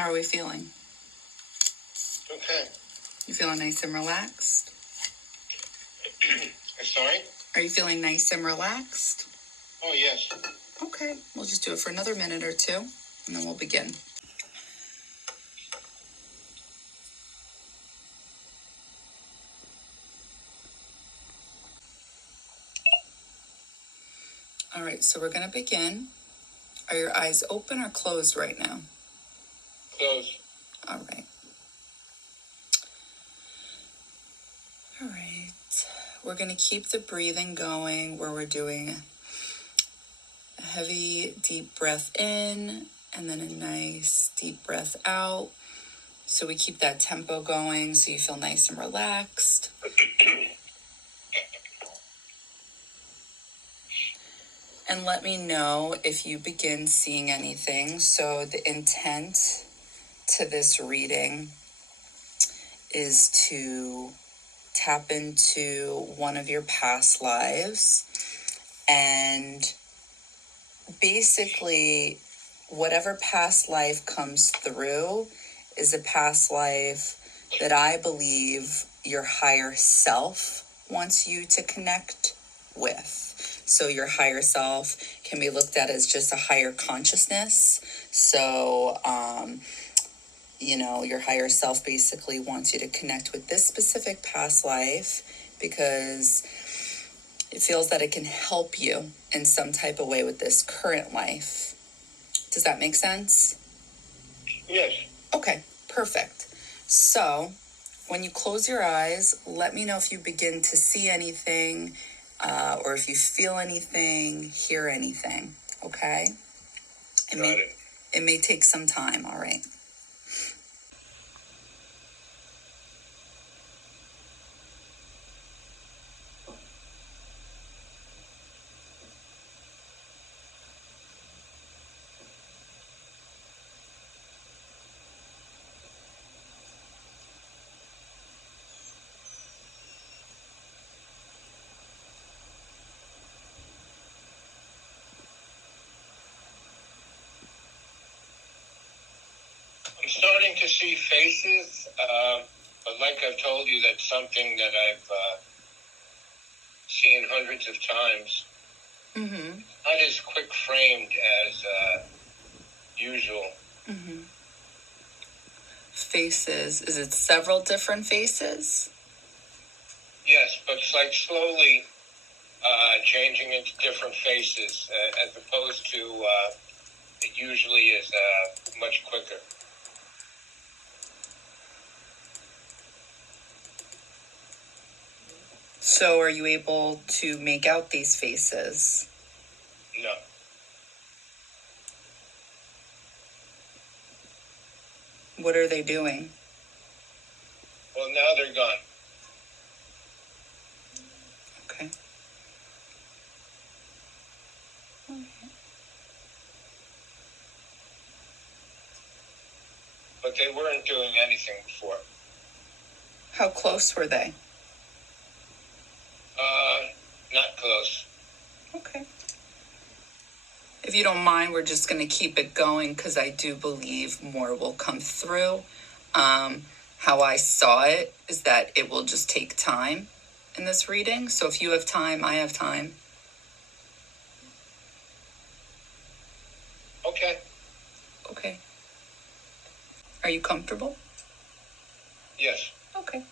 How are we feeling? Okay. You feeling nice and relaxed? I'm sorry? Are you feeling nice and relaxed? Oh, yes. Okay, we'll just do it for another minute or two, and then we'll begin. All right, so we're going to begin. Are your eyes open or closed right now? Close. All right. All right. We're going to keep the breathing going where we're doing a heavy, deep breath in and then a nice, deep breath out. So we keep that tempo going so you feel nice and relaxed. And let me know if you begin seeing anything. So the intent to this reading is to tap into one of your past lives, and basically whatever past life comes through is a past life that I believe your higher self wants you to connect with. So your higher self can be looked at as just a higher consciousness. So, your higher self basically wants you to connect with this specific past life because it feels that it can help you in some type of way with this current life. Does that make sense? Yes. Okay, perfect. So when you close your eyes, let me know if you begin to see anything, or if you feel anything, hear anything, okay? It may take some time, all right? I'm starting to see faces, but like I've told you, that's something that I've seen hundreds of times. Mm-hmm. Not as quick framed as usual. Mm-hmm. Faces. Is it several different faces? Yes, but it's like slowly changing into different faces, as opposed to it usually is much quicker. So are you able to make out these faces? No. What are they doing? Well, now they're gone. Okay. But they weren't doing anything before. How close were they? Not close. Okay. If you don't mind, we're just going to keep it going because I do believe more will come through. How I saw it is that it will just take time in this reading. So if you have time, I have time. Okay. Okay. Are you comfortable? Yes. Okay.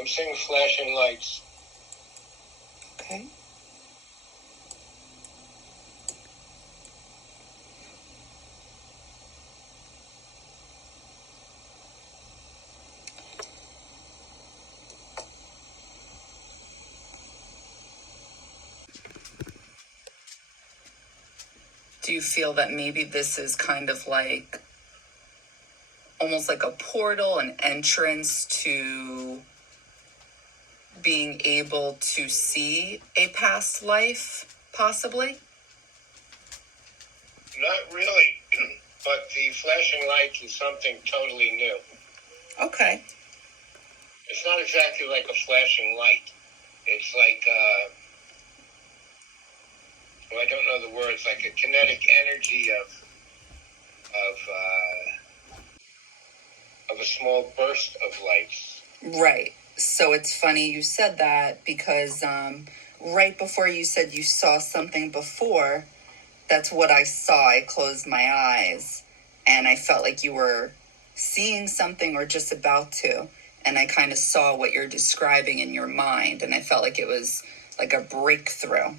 I'm seeing flashing lights. Okay. Do you feel that maybe this is kind of like almost like a portal, an entrance to being able to see a past life, possibly? Not really, but the flashing lights is something totally new. Okay. It's not exactly like a flashing light. it's like, well, I don't know the words, like a kinetic energy of a small burst of light. Right. So it's funny you said that because right before you said you saw something before, that's what I saw. I closed my eyes and I felt like you were seeing something or just about to. And I kind of saw what you're describing in your mind. And I felt like it was like a breakthrough.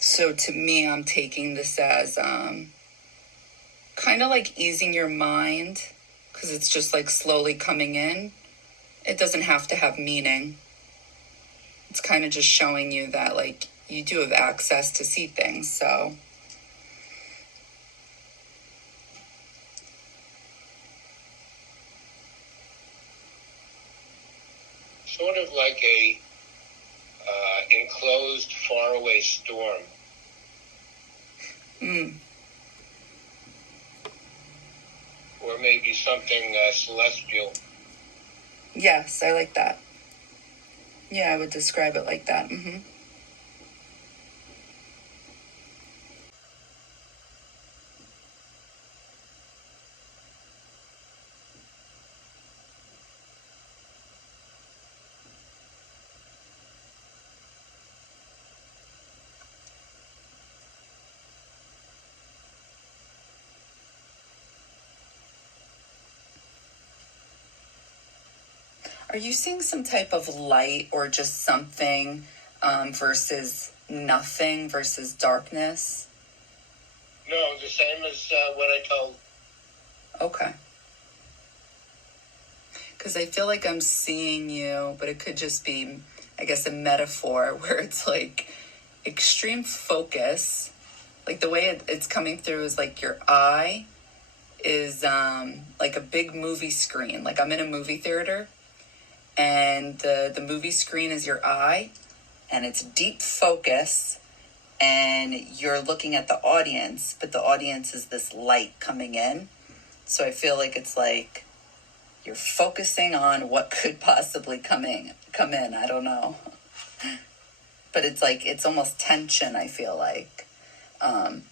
So to me, I'm taking this as kind of like easing your mind because it's just like slowly coming in. It doesn't have to have meaning. It's kind of just showing you that like you do have access to see things. So Sort of like a enclosed, faraway storm. Or maybe something celestial. yes, I like that. Yeah, I would describe it like that. Are you seeing some type of light or just something versus nothing versus darkness? No, the same as what I told. Okay. Because I feel like I'm seeing you, but it could just be, I guess, a metaphor where it's like extreme focus. Like the way it's coming through is like your eye is like a big movie screen. Like I'm in a movie theater and the movie screen is your eye and it's deep focus and you're looking at the audience, but the audience is this light coming in. So I feel like it's like you're focusing on what could possibly come in. I don't know. But it's like it's almost tension, I feel like.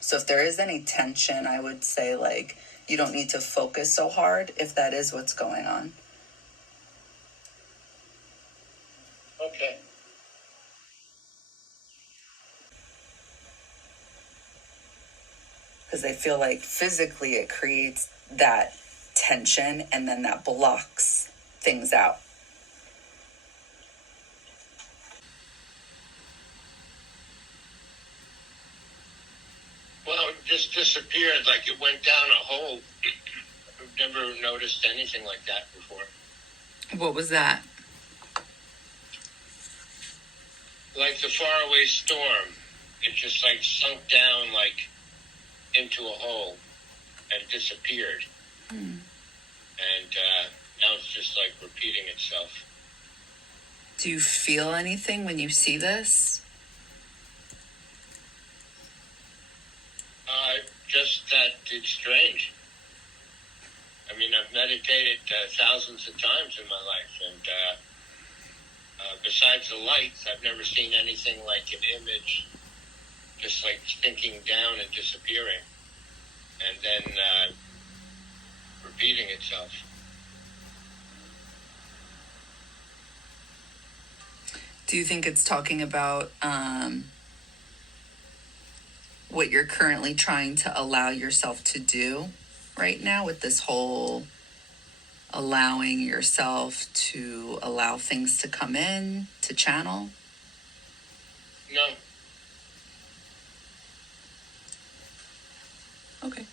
So if there is any tension, I would say like you don't need to focus so hard if that is what's going on. Okay. Because I feel like physically it creates that tension and then that blocks things out. Well, it just disappeared like it went down a hole. I've never noticed anything like that before. What was that? Like the faraway storm, it just like sunk down like into a hole and disappeared. And now it's just like repeating itself. Do you feel anything when you see this? Just that it's strange. I mean, I've meditated thousands of times in my life, and besides the lights, I've never seen anything like an image just like sinking down and disappearing, and then repeating itself. Do you think it's talking about what you're currently trying to allow yourself to do right now with this whole allowing yourself to allow things to come in, to channel? No. Okay.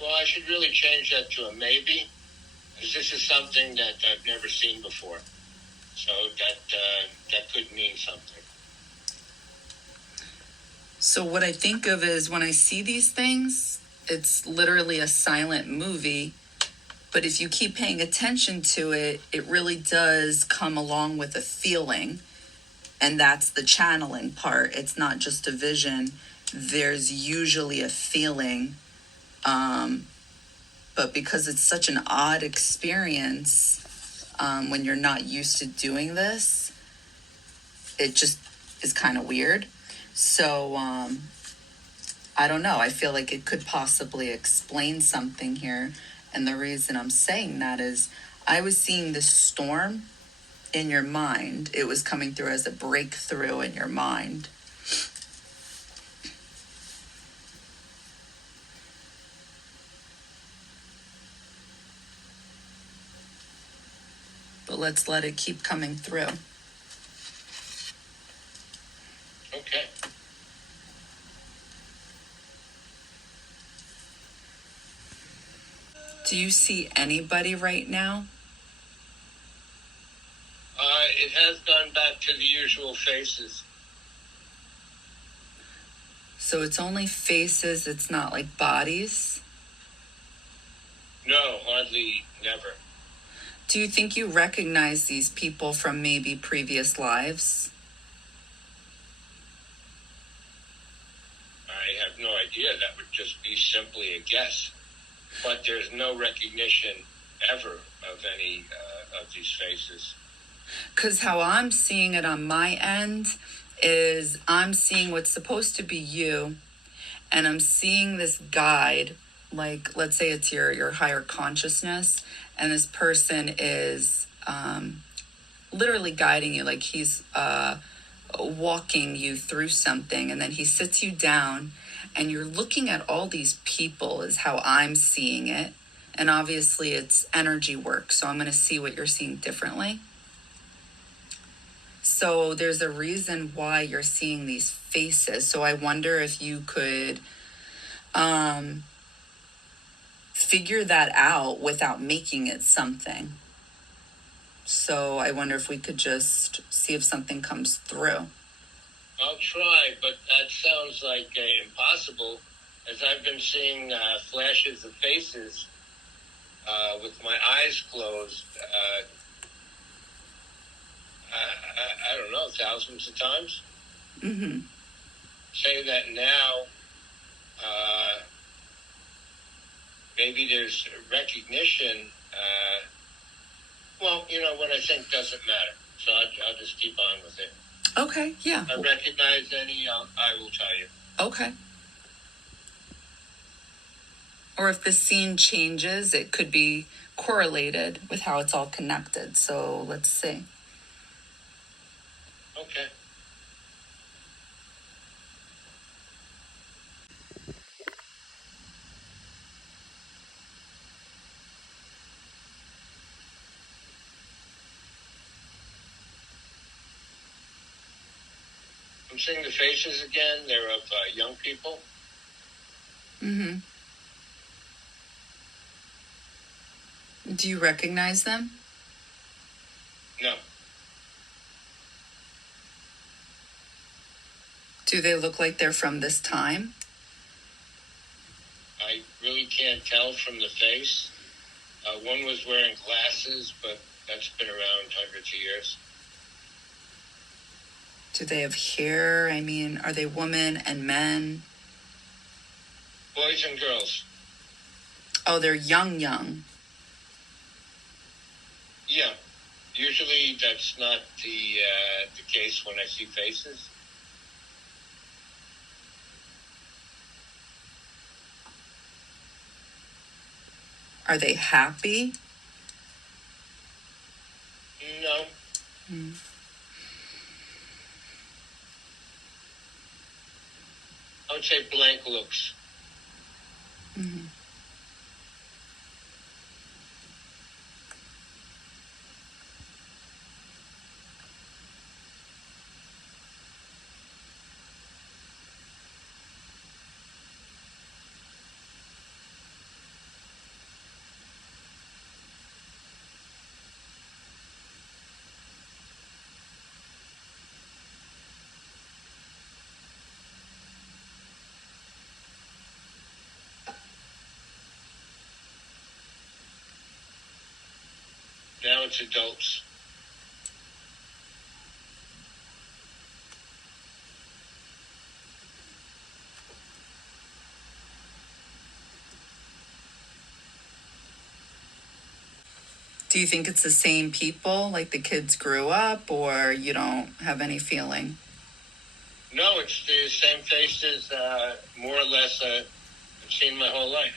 Well, I should really change that to a maybe, because this is something that I've never seen before. So that could mean something. So what I think of is when I see these things, it's literally a silent movie. But if you keep paying attention to it, it really does come along with a feeling. And that's the channeling part. It's not just a vision. There's usually a feeling. But because it's such an odd experience, when you're not used to doing this, it just is kind of weird. So I don't know. I feel like it could possibly explain something here. And the reason I'm saying that is I was seeing this storm in your mind. It was coming through as a breakthrough in your mind. But let's let it keep coming through. Okay. Do you see anybody right now? It has gone back to the usual faces. So it's only faces, it's not like bodies? No, hardly, never. Do you think you recognize these people from maybe previous lives? I have no idea. That would just be simply a guess. But there's no recognition ever of any of these faces. Because how I'm seeing it on my end is I'm seeing what's supposed to be you, and I'm seeing this guide, like let's say it's your higher consciousness, and this person is literally guiding you, like he's walking you through something, and then he sits you down and you're looking at all these people is how I'm seeing it. And obviously it's energy work, so I'm going to see what you're seeing differently. So there's a reason why you're seeing these faces. So I wonder if you could figure that out without making it something. So I wonder if we could just see if something comes through. I'll try, but that sounds like impossible, as I've been seeing flashes of faces with my eyes closed. I don't know, thousands of times. Mm-hmm. Say that now, maybe there's recognition. Well, what I think doesn't matter. So I'll just keep on with it. Okay, yeah. If I recognize any, I will tell you. Okay. Or if the scene changes, it could be correlated with how it's all connected. So let's see. Okay. I'm seeing the faces again. They're of young people. Mm-hmm. Do you recognize them? No. Do they look like they're from this time? I really can't tell from the face. One was wearing glasses, but that's been around hundreds of years. Do they have hair? I mean, are they women and men? Boys and girls. Oh, they're young. Yeah. Usually that's not the case when I see faces. Are they happy? No. I would say blank looks. Mm-hmm. bunch of adults. Do you think it's the same people, like the kids grew up, or you don't have any feeling? No, it's the same faces, more or less, I've seen my whole life.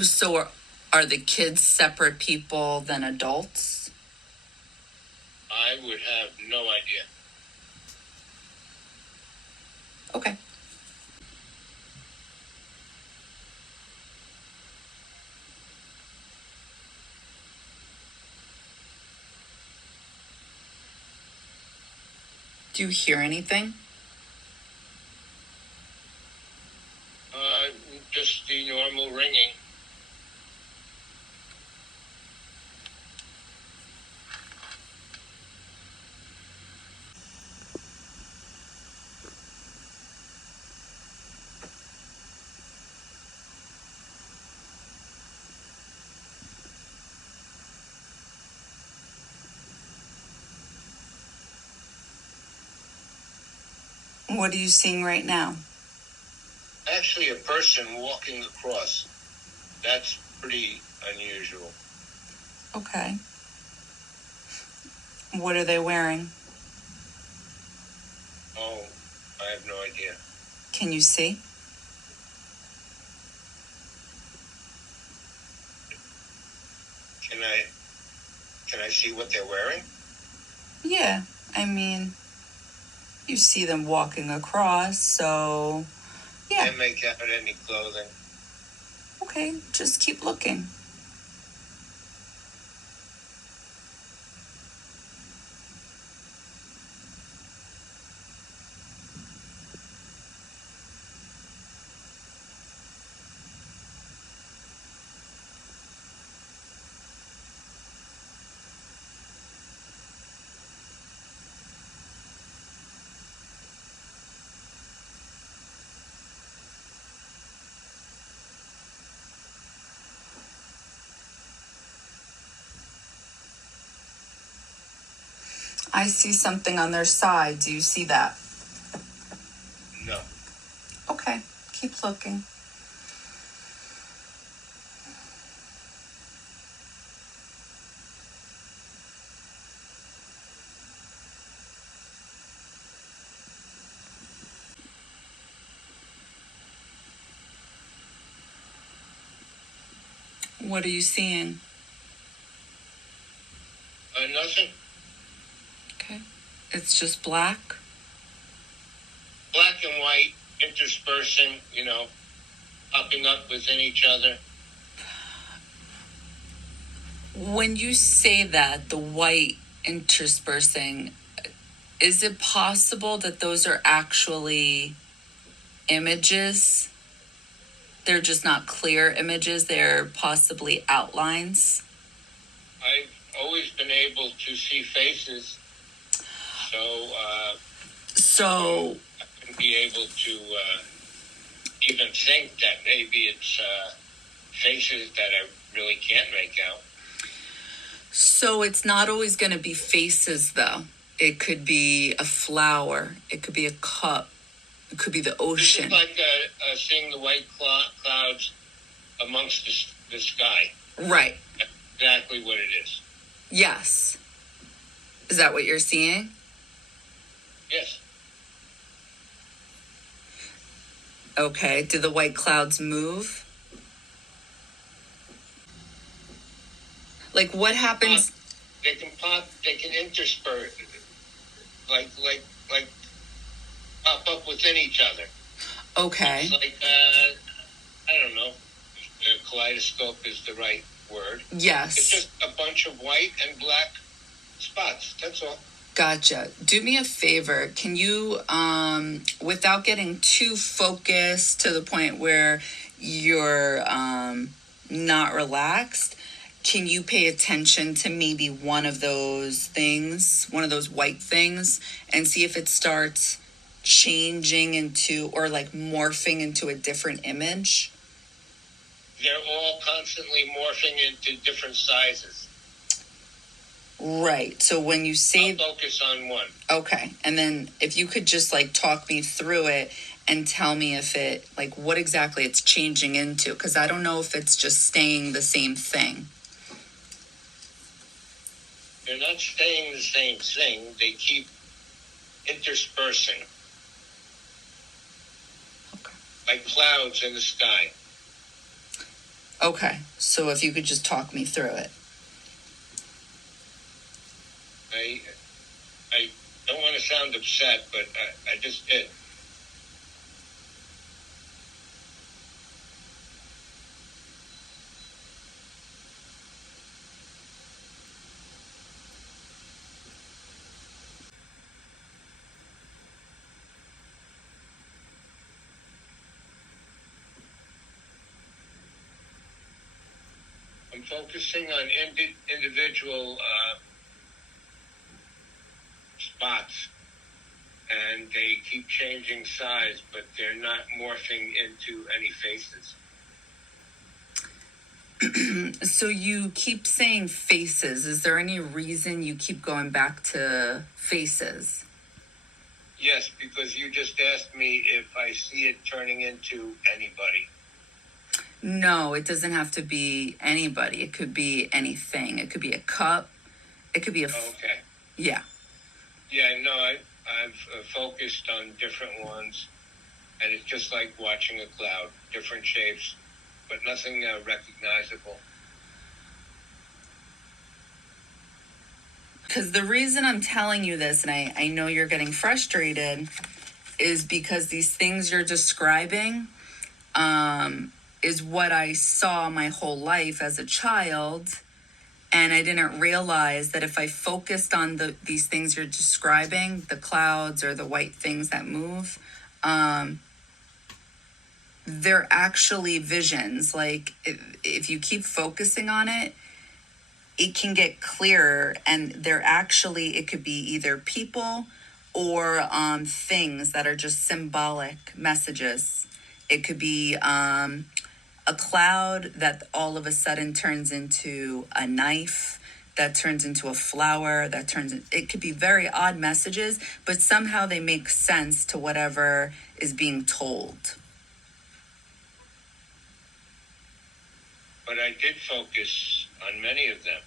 So are the kids separate people than adults? I would have no idea. Okay. Do you hear anything? Just the normal ringing. What are you seeing right now? Actually, a person walking across. That's pretty unusual. Okay. What are they wearing? Oh, I have no idea. Can you see? Can I see what they're wearing? Yeah, I mean, you see them walking across, so yeah. Can't make out any clothing. Okay, just keep looking. I see something on their side. Do you see that? No. Okay, keep looking. What are you seeing? Nothing. Okay. It's just black? Black and white, interspersing, popping up within each other. When you say that, the white interspersing, is it possible that those are actually images? They're just not clear images, they're possibly outlines? I've always been able to see faces, so I can be able to even think that maybe it's faces that I really can't make out. So it's not always going to be faces, though. It could be a flower. It could be a cup. It could be the ocean. This is like seeing the white clouds amongst the sky. Right. That's exactly what it is. Yes. Is that what you're seeing? Yes. Okay. Do the white clouds move? Like, what happens? They can pop. They can intersperse, like pop up within each other. Okay. It's like I don't know if kaleidoscope is the right word. Yes. It's just a bunch of white and black spots. That's all. Gotcha. Do me a favor. Can you, without getting too focused to the point where you're not relaxed, can you pay attention to maybe one of those things, one of those white things, and see if it starts changing into or like morphing into a different image? they're all constantly morphing into different sizes. Right. So when you say... I'll focus on one. Okay. And then if you could just like talk me through it and tell me if it, like what exactly it's changing into, because I don't know if it's just staying the same thing. They're not staying the same thing. They keep interspersing. Okay. Like clouds in the sky. Okay. So if you could just talk me through it. I don't want to sound upset, but I just did. I'm focusing on individual spots, and they keep changing size, but they're not morphing into any faces. So you keep saying faces. Is there any reason you keep going back to faces? Yes, because you just asked me if I see it turning into anybody. No, it doesn't have to be anybody. It could be anything. It could be a cup. It could be a... Okay. Yeah. Yeah, no, I've focused on different ones, and it's just like watching a cloud, different shapes, but nothing recognizable. Because the reason I'm telling you this, and I know you're getting frustrated, is because these things you're describing is what I saw my whole life as a child. And I didn't realize that if I focused on these things you're describing, the clouds or the white things that move, they're actually visions. Like if you keep focusing on it, it can get clearer, and they're actually, it could be either people or things that are just symbolic messages. It could be a cloud that all of a sudden turns into a knife, that turns into a flower, that turns in, it could be very odd messages, but somehow they make sense to whatever is being told. But I did focus on many of them.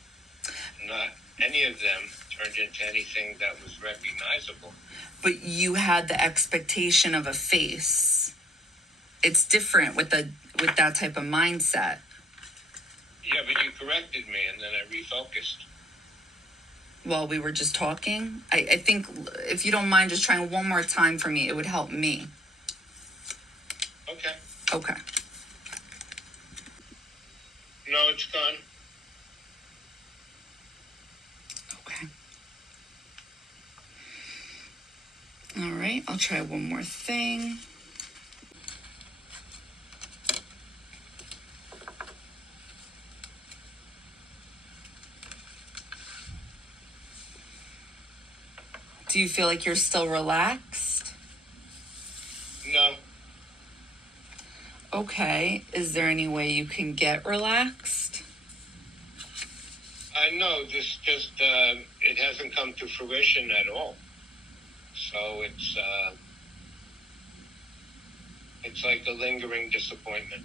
Not any of them turned into anything that was recognizable. But you had the expectation of a face. It's different with that type of mindset. Yeah, but you corrected me, and then I refocused. While we were just talking, I think if you don't mind just trying one more time for me, it would help me. Okay. Okay. No, it's gone. Okay. All right, I'll try one more thing. Do you feel like you're still relaxed? No. Okay. Is there any way you can get relaxed? I know, this just, it hasn't come to fruition at all. So it's like a lingering disappointment.